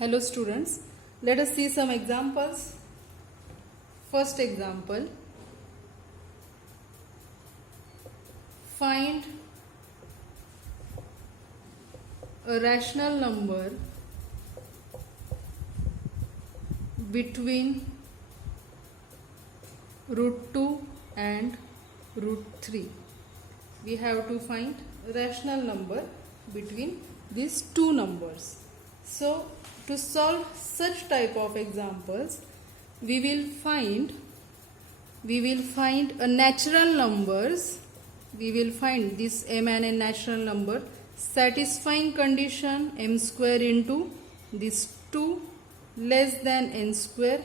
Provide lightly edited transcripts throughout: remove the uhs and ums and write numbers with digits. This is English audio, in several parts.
Hello students, let us see some examples. First example, find a rational number between root 2 and root 3. We have to find a rational number between these two numbers. So, to solve such type of examples, we will find a natural numbers. We will find this m and n natural number satisfying condition m square into this 2 less than n square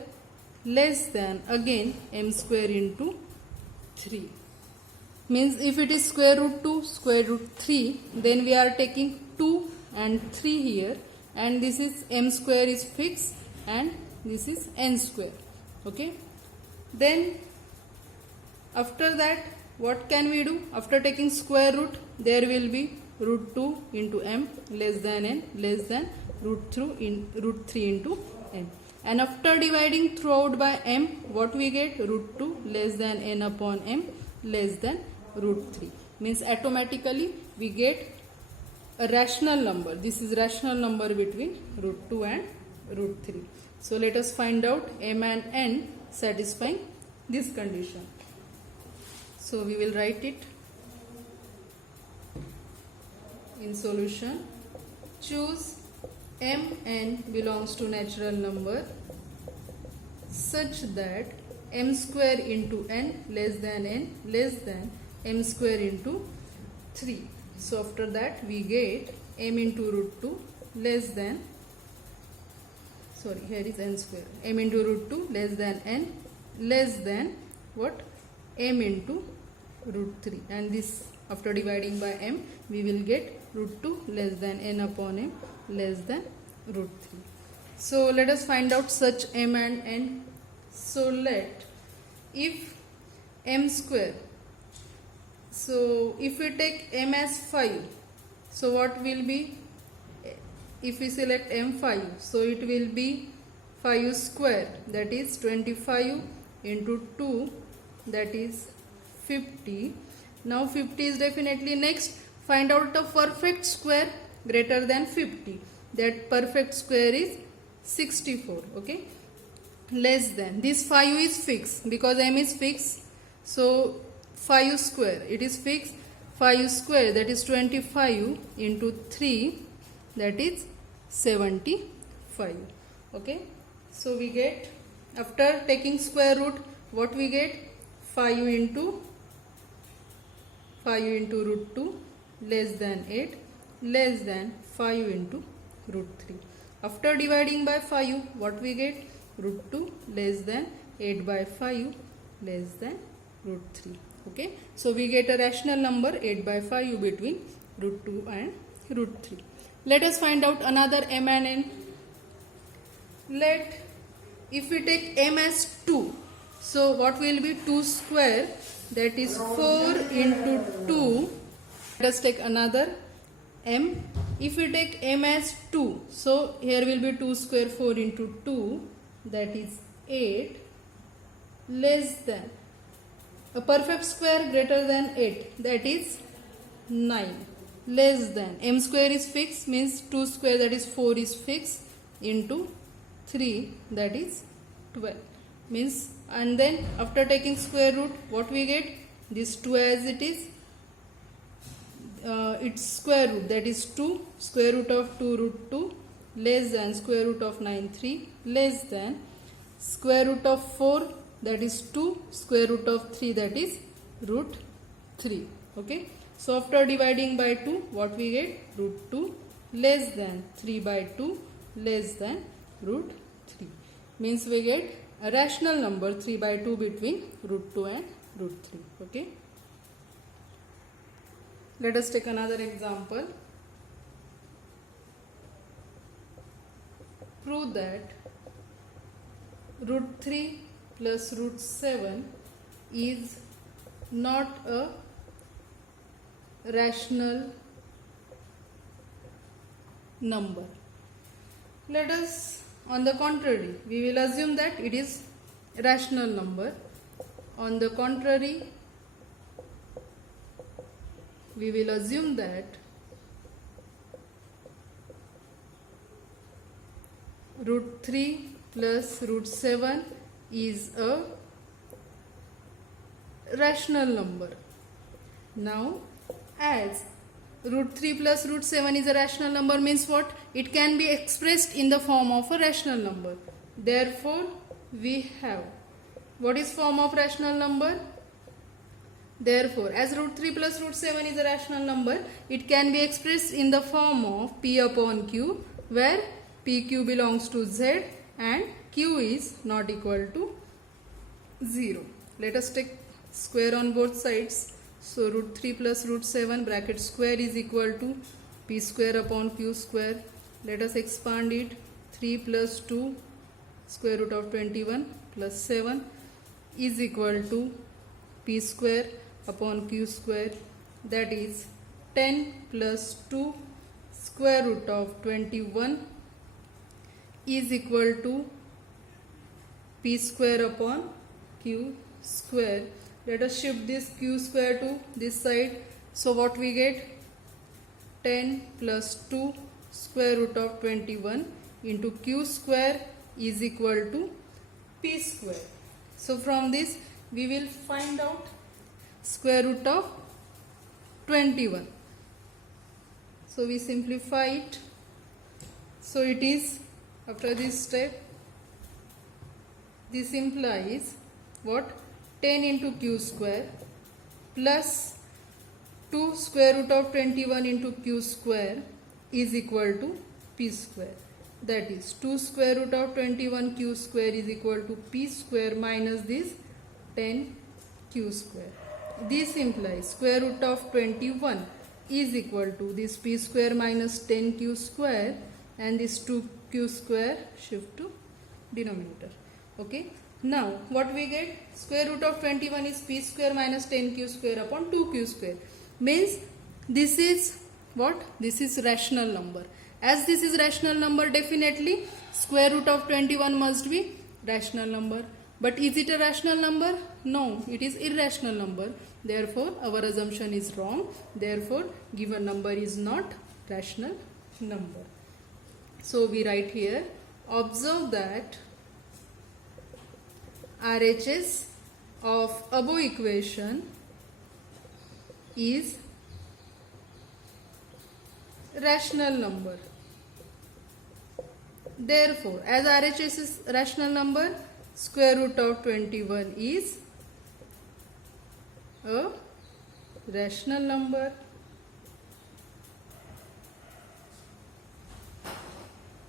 less than again m square into 3. Means if it is square root 2, square root 3, then we are taking 2 and 3 here, and this is m square is fixed and this is n square. Okay. Then after that what can we do? After taking square root, there will be root 2 into m less than n less than root 3 into n. And after dividing throughout by m, what we get? Root 2 less than n upon m less than root 3. Means automatically we get a rational number. This is rational number between root 2 and root 3. So let us find out m and n satisfying this condition. So we will write it in solution. Choose m n belongs to natural number such that m square into n less than m square into 3. So after that we get m into root 2 less than, sorry, here is n square, m into root 2 less than n less than what? M into root 3, and this after dividing by m we will get root 2 less than n upon m less than root 3. So let us find out such m and n. So if m square, so if we take m as 5, so what will be? If we select m5, so it will be 5 square, that is 25 into 2, that is 50. Now 50 is definitely next. Find out the perfect square greater than 50. That perfect square is 64. Okay. Less than. This 5 is fixed because m is fixed. So 5 square, it is fixed. 5 square, that is 25 into 3, that is 75. Okay. So we get, after taking square root, what we get? 5 into root 2 less than 8 less than 5 into root 3. After dividing by 5, what we get? Root 2 less than 8 by 5 less than root 3. Okay. So we get a rational number 8 by 5 between root 2 and root 3. Let us find out another m and n. If we take m as 2, so what will be 2 square, that is 4 into 2. Let us take another m. If we take m as 2, so here will be 2 square, 4 into 2, that is 8 less than, a perfect square greater than 8, that is 9 less than, m square is fixed, means 2 square, that is 4 is fixed, into 3, that is 12. Means, and then after taking square root, what we get? This 2 as it is, its square root, that is 2, square root of 2 root 2 less than square root of 9 3 less than square root of 4, that is 2, square root of 3, that is root 3. Okay. So after dividing by 2, what we get? Root 2 less than 3 by 2 less than root 3. Means we get a rational number 3 by 2 between root 2 and root 3. Okay. Let us take another example. Prove that root 3 plus root 7 is not a rational number. Let us, on the contrary, we will assume that it is rational number. On the contrary, we will assume that root 3 plus root 7 is a rational number. Now, as root 3 plus root 7 is a rational number means what? It can be expressed in the form of a rational number. Therefore, we have, what is form of rational number? Therefore, as root 3 plus root 7 is a rational number, it can be expressed in the form of P upon Q, where PQ belongs to Z and Q is not equal to 0. Let us take square on both sides. So root 3 plus root 7 bracket square is equal to P square upon Q square. Let us expand it. 3 plus 2 square root of 21 plus 7 is equal to P square upon Q square, that is 10 plus 2 square root of 21 is equal to P square upon Q square. Let us shift this Q square to this side. So what we get? 10 plus 2 square root of 21 into Q square is equal to P square. So from this we will find out square root of 21. So we simplify it. So it is, after this step, this implies what? 10 into Q square plus 2 square root of 21 into Q square is equal to P square. That is 2 square root of 21 Q square is equal to P square minus this 10 Q square. This implies square root of 21 is equal to this P square minus 10 Q square, and this 2 Q square shift to denominator. Okay. Now what we get? Square root of 21 is P square minus 10 Q square upon 2 Q square. Means this is what? This is rational number. As this is rational number, definitely square root of 21 must be rational number. But is it a rational number? No, it is irrational number. Therefore, our assumption is wrong. Therefore, given number is not rational number. So we write here, observe that RHS of above equation is rational number. Therefore, as RHS is rational number, square root of 21 is a rational number.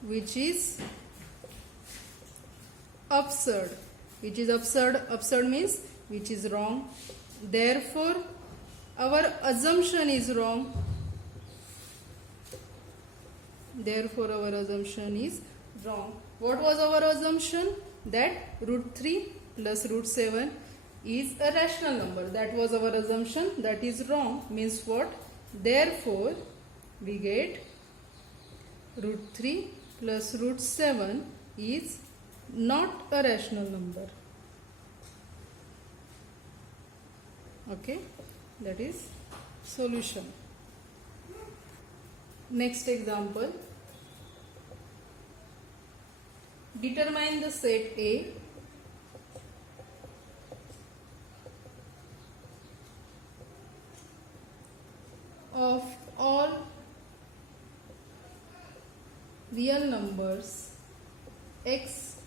Which is absurd. Which is absurd. Absurd means which is wrong. Therefore, our assumption is wrong. Therefore, our assumption is wrong. What was our assumption? That root 3 plus root 7 is a rational number. That was our assumption. That is wrong. Means what? Therefore, we get root 3 plus root 7 is not a rational number. Okay, that is solution. Next example. Determine the set A of all real numbers x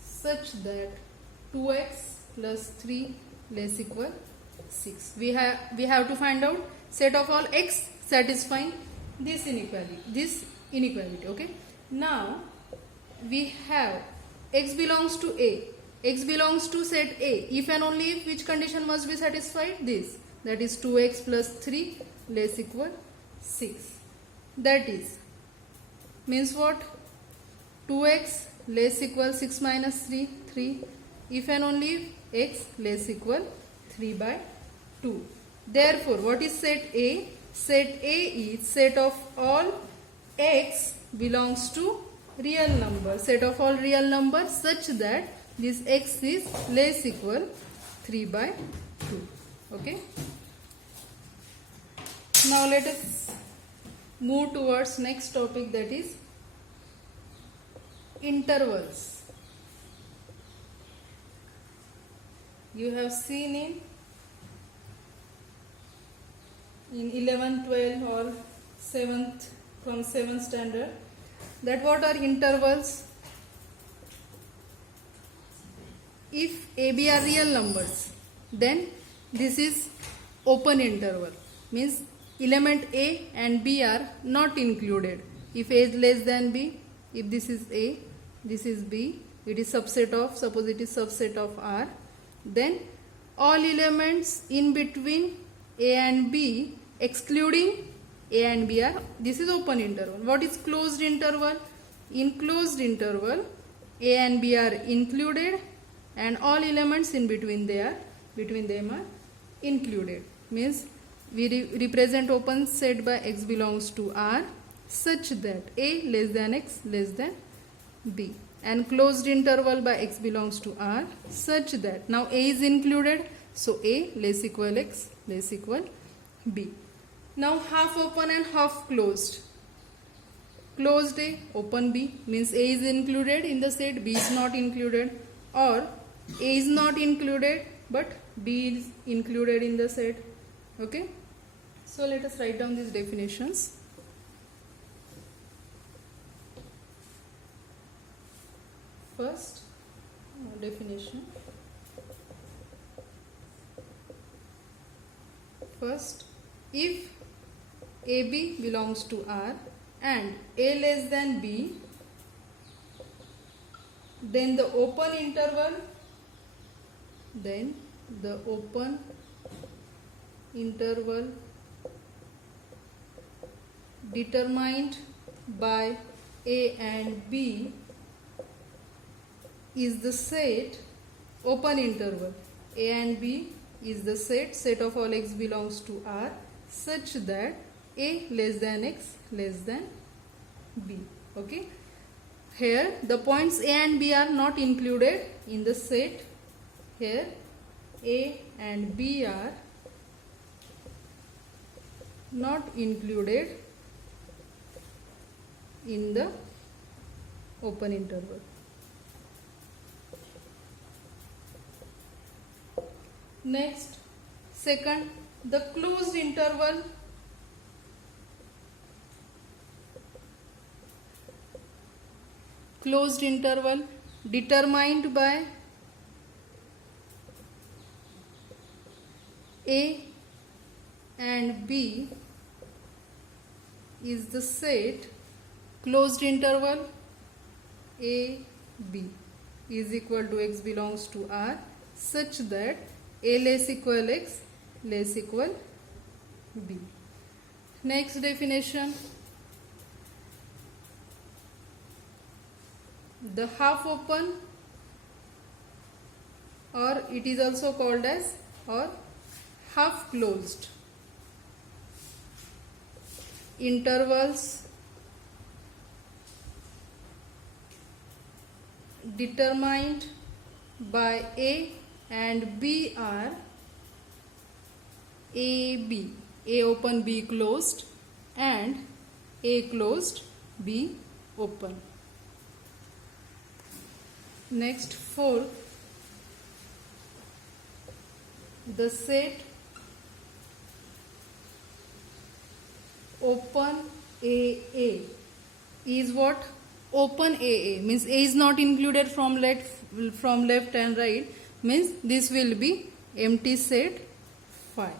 such that 2x plus 3 less equal 6. We have to find out set of all x satisfying this inequality. Okay. Now we have x belongs to A. X belongs to set A. If and only if which condition must be satisfied? This. That is 2x plus 3 less equal 6. That is, means what? 2x less equal 6 minus 3, 3. If and only if x less equal 3 by 2. Therefore, what is set A? Set A is set of all x belongs to real number, set of all real numbers such that this x is less equal 3 by 2. Okay. Now let us move towards next topic, that is intervals. You have seen in 11, 12 or 7th, from 7th standard, that what are intervals? If a, b are real numbers, then this is open interval, means element a and b are not included. If a is less than b, if this is a, this is b, it is subset of, suppose it is subset of R, then all elements in between a and b excluding a and b are, this is open interval. What is closed interval? In closed interval, a and b are included and all elements in between them are included. Means we represent open set by x belongs to R such that a less than x less than b, and closed interval by x belongs to R such that now a is included, so a less equal x less equal b. Now half open and half closed. Closed a, open b, means a is included in the set, b is not included, or a is not included but b is included in the set. Okay. So let us write down these definitions. First definition. First, if AB belongs to R and A less than B, then the open interval determined by A and B is the set, open interval A and B is the set of all x belongs to R such that A less than x less than B. Okay. Here the points A and B are not included in the set. Here A and B are not included in the open interval. Next, second, the closed interval determined by A and B is the set, closed interval A B is equal to x belongs to R such that A less equal x less equal B. Next definition, the half open, or it is also called as or half closed intervals determined by A and B are AB, A open B closed, and A closed B open. Next, fourth, the set open AA is what? Open AA means A is not included from left and right, means this will be empty set phi.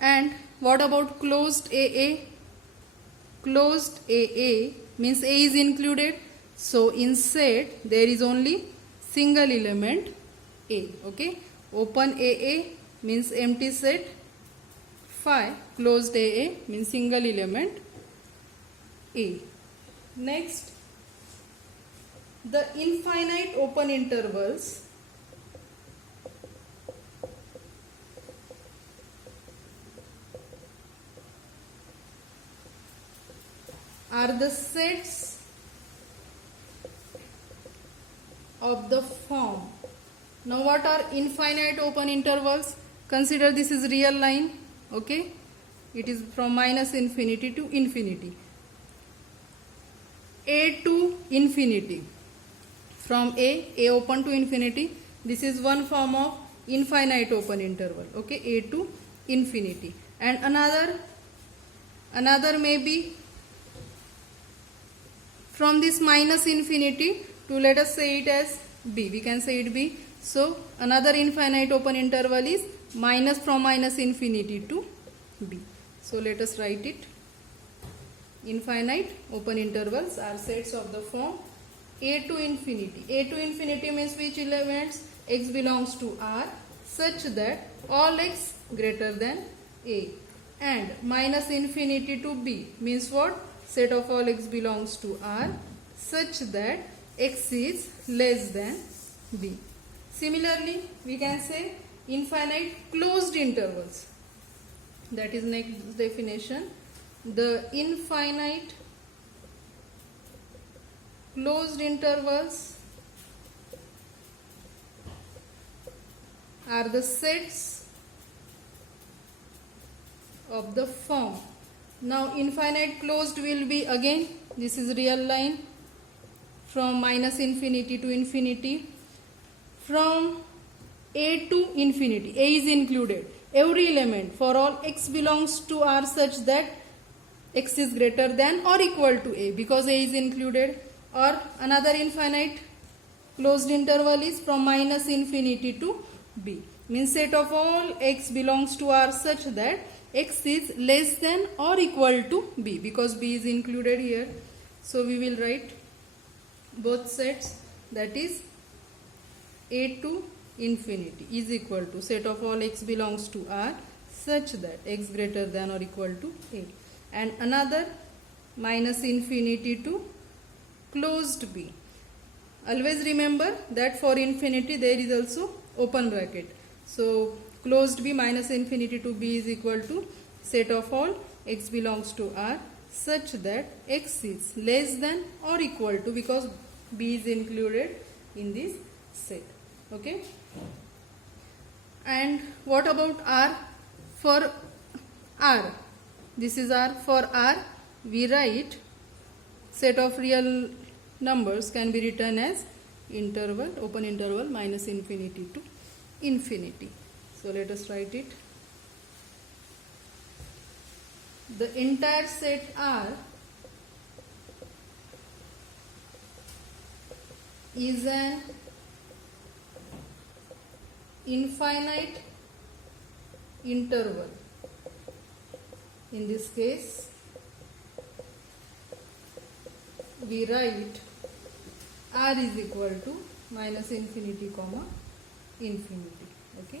And what about closed AA? Closed AA means A is included, so in set there is only single element A. Okay, open AA means empty set phi, closed AA means single element A. Next, the infinite open intervals are the sets of the form. Now what are infinite open intervals? Consider this is real line, okay? It is from minus infinity to infinity. A to infinity. From A open to infinity. This is one form of infinite open interval, okay? A to infinity. And another may be from this minus infinity to, let us say it as B. We can say it B. So another infinite open interval is from minus infinity to B. So let us write it. Infinite open intervals are sets of the form A to infinity. A to infinity means which elements? X belongs to R such that all x greater than A. And minus infinity to B means what? Set of all x belongs to R such that x is less than B. Similarly, we can say infinite closed intervals. That is next definition. The infinite closed intervals are the sets of the form. Now infinite closed will be, again this is real line, from minus infinity to infinity, from A to infinity. A is included. Every element for all x belongs to R such that x is greater than or equal to A, because A is included. Or another infinite closed interval is from minus infinity to B. Means set of all x belongs to R such that x is less than or equal to B, because B is included here. So we will write both sets, that is A to infinity is equal to set of all x belongs to R such that x greater than or equal to A. And another minus infinity to closed B. Always remember that for infinity there is also open bracket. So closed B minus infinity to B is equal to set of all x belongs to R such that x is less than or equal to, because B is included in this set. Okay. And what about R? For R, this is R. For R, we write set of real numbers can be written as interval, open interval minus infinity to infinity. So let us write it. The entire set R is an infinite interval. In this case, we write R is equal to minus infinity comma infinity. Okay.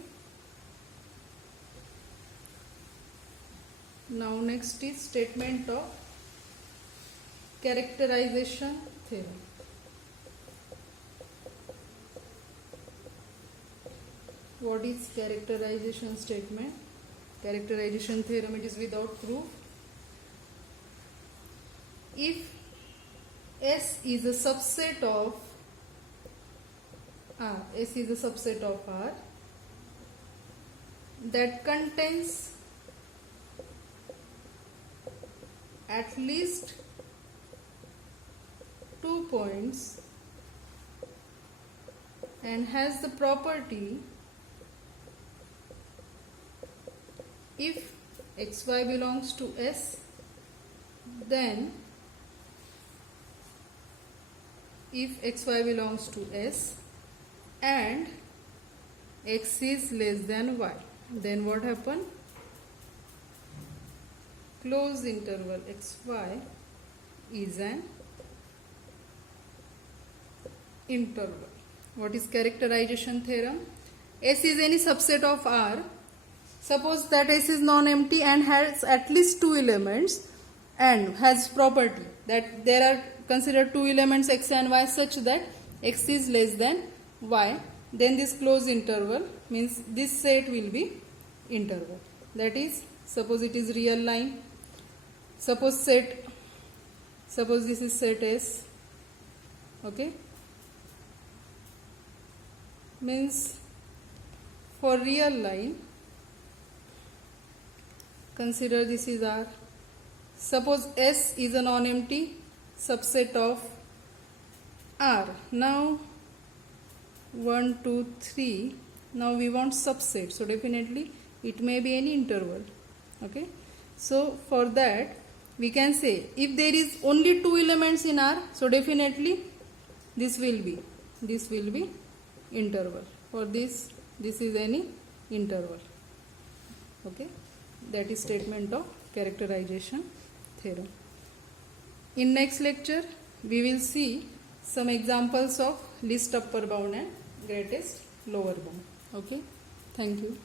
Now next is statement of characterization theorem. What is characterization statement? Characterization theorem, it is without proof. If S is a subset of R, S is a subset of R that contains at least 2 points and has the property if xy belongs to S, then if xy belongs to S and x is less than y, then what happen? Closed interval xy is an interval. What is characterization theorem? S is any subset of R. Suppose that S is non-empty and has at least 2 elements and has property that there are considered 2 elements x and y such that x is less than y, then this closed interval means this set will be interval. That is, suppose it is real line. Suppose set suppose this is set S, okay, means for real line, consider this is R. Suppose S is a non-empty subset of R. Now 1, 2, 3, now we want subset, so definitely it may be any interval, okay. So for that we can say if there is only 2 elements in R, so definitely this will be interval. For this is any interval, okay. That is statement of characterization theorem. In next lecture we will see some examples of least upper bound and greatest lower bound, okay. Thank you.